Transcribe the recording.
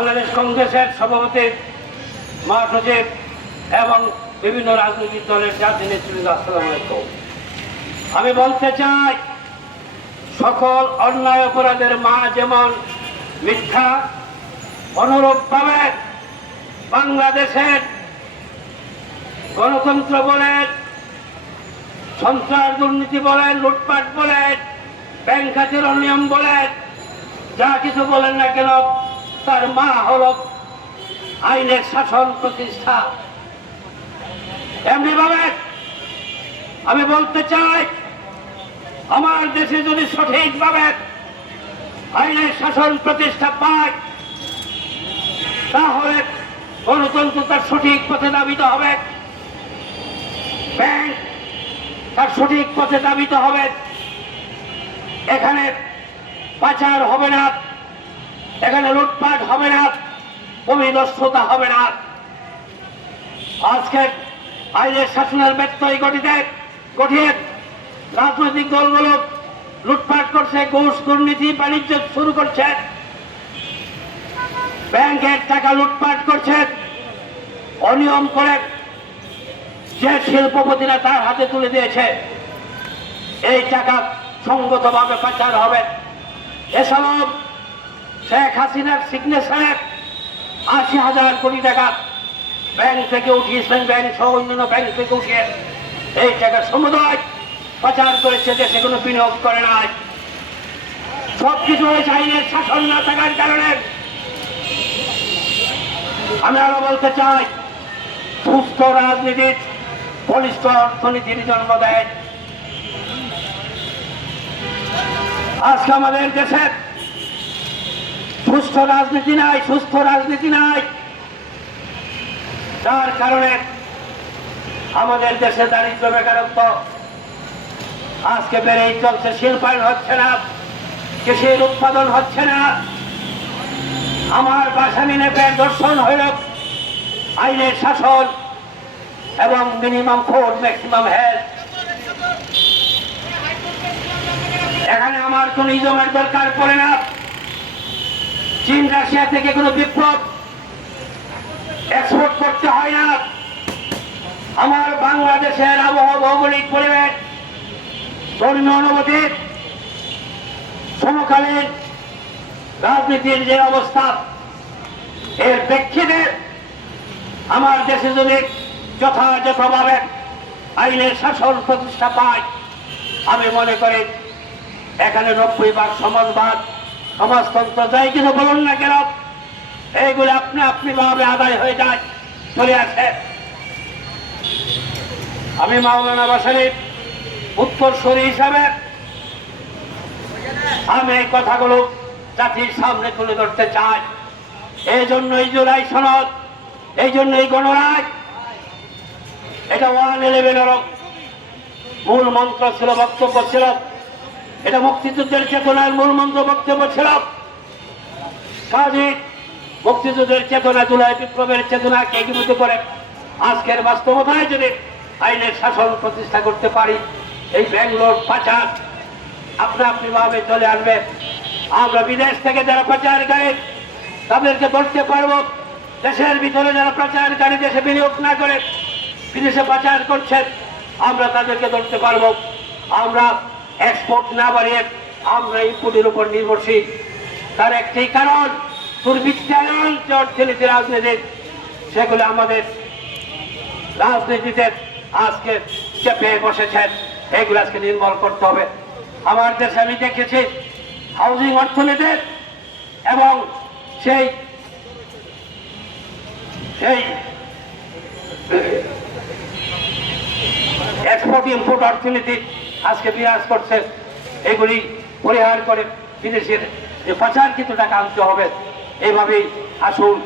বাংলাদেশ কংগ্রেসের সভাপতি, মহাসচিব এবং বিভিন্ন রাজনৈতিক দলের জাতীয় নেতৃবৃন্দ, আসসালামু আলাইকুম। আমি বলতে চাই, সকল অন্যায় অপরাধের মা যেমন মিথ্যা, অনুরূপভাবে বাংলাদেশের গণতন্ত্র বলেন, সন্ত্রাস দুর্নীতি বলেন, লুটপাট বলেন, ব্যাংক খাতের অনিয়ম বলেন, যা কিছু বলেন না কেন, তার মা হল আইনের শাসন প্রতিষ্ঠা। এমনিভাবে আমি বলতে চাই, আমার দেশে যদি সঠিকভাবে আইনের শাসন প্রতিষ্ঠা পায়, তাহলে গণতন্ত্র তার সঠিক পথে ধাবিত হবে, ব্যাংক তার সঠিক পথে ধাবিত হবে, এখানে পাচার হবে না, এখানে লুটপাট হবে না, অবিনষ্টতা হবে না। আজকে আইনের শাসনের ব্যত্যয় ঘটিয়ে রাজনৈতিক দলগুলো লুটপাট করছে, ঘুষ দুর্নীতি বাণিজ্য শুরু করছে, ব্যাংকের টাকা লুটপাট করছে, অনিয়ম করে যে শিল্পপতিরা তার হাতে তুলে দিয়েছে, এই টাকা সঙ্গতভাবে পাচার হবে। এসব শেখ হাসিনার সিগনেচারে ৮০,০০০ কোটি টাকা ব্যাংক থেকে উঠিয়েছিলেন, ব্যাংক সহ অন্যান্য ব্যাংক থেকে উঠিয়ে এই টাকা সমুদয় পাচার করেছে, দেশে কোনো বিনিয়োগ করে নাই। সবকিছু হয়েছে আইনের শাসন না থাকার কারণে। আমি আরো বলতে চাই, সুস্থ রাজনীতির বলিষ্ঠ অর্থনীতির জন্ম দেয়। আজকে আমাদের দেশে সুস্থ রাজনীতি নাই, সুস্থ রাজনীতি নাই, যার কারণে আমাদের দেশে দারিদ্র বেকারত্ব আজকে বেড়েই চলছে। শিল্পায়ন হচ্ছে না, কৃষির উৎপাদন হচ্ছে না। আমার বাসা মিলে দর্শন হইল আইনের শাসন এবং মিনিমাম কোড ম্যাক্সিমাম হেলথ। এখানে আমার কোন ইজমের দরকার পড়ে না। চীন রাশিয়া থেকে কোনো বিপ্লব এক্সপোর্ট করতে হয় না। আমার বাংলাদেশের আবহাওয়া, ভৌগোলিক পরিবেশ, ধর্মীয় অনুভূতি, সমকালীন রাজনীতির যে অবস্থা, এর প্রেক্ষিতে আমার দেশে যদি যথাযথভাবে আইনের শাসন প্রতিষ্ঠা পায়, আমি মনে করি এখানে ৯০ সমাজবাদ, সমাজতন্ত্র যাই কিছু বলুন না কেন, এইগুলো আপনি ভাবে আদায় হয়ে যায়, চলে আসে। আমি মাওলানা ভাসানীর উত্তরসূরি হিসাবে আমি এই কথাগুলো জাতির সামনে তুলে ধরতে চাই। এই জন্যই জুলাই সনদ, এই জন্যই গণরাজ, এটা 111 মূল মন্ত্র ছিল, বক্তব্য ছিল। এটা মুক্তিযুদ্ধের চেতনার মূল মন্ত্র, বক্তব্য ছিল। কাজী মুক্তিযুদ্ধের চেতনা, জুলাই বিপ্লবের চেতনাকে একীভূত করে আজকের বাস্তবতায় যদি আইনের শাসন প্রতিষ্ঠা করতে পারি, এই ব্যাংলোর পাচার আপনি ভাবে চলে আসবে। আমরা বিদেশ থেকে যারা পাচারকারী তাদেরকে ধরতে পারবো। দেশের ভিতরে যারা পাচারকারী, দেশে বিনিয়োগ না করে বিদেশে পাচার করছেন, আমরা তাদেরকে ধরতে পারবো। আমরা এক্সপোর্ট না বাড়িয়ে আমরা ইনপুটের উপর নির্ভরশীল। তার একটি কারণ, দুর্বৃত্তায়ন যে অর্থনীতি, রাজনীতি, সেগুলো আমাদের রাজনীতিতে আজকে চেপে বসেছেন, এগুলো আজকে নির্মূল করতে হবে। আমার দেশে আমি দেখেছি হাউজিং অর্থনীতি এবং সেই এক্সপোর্ট ইম্পোর্ট অর্থনীতি আজকে বিরাজ করছে। এগুলি পরিহার করে বিদেশের যে পাচারকৃত টাকা আনতে হবে। এইভাবেই আসুন।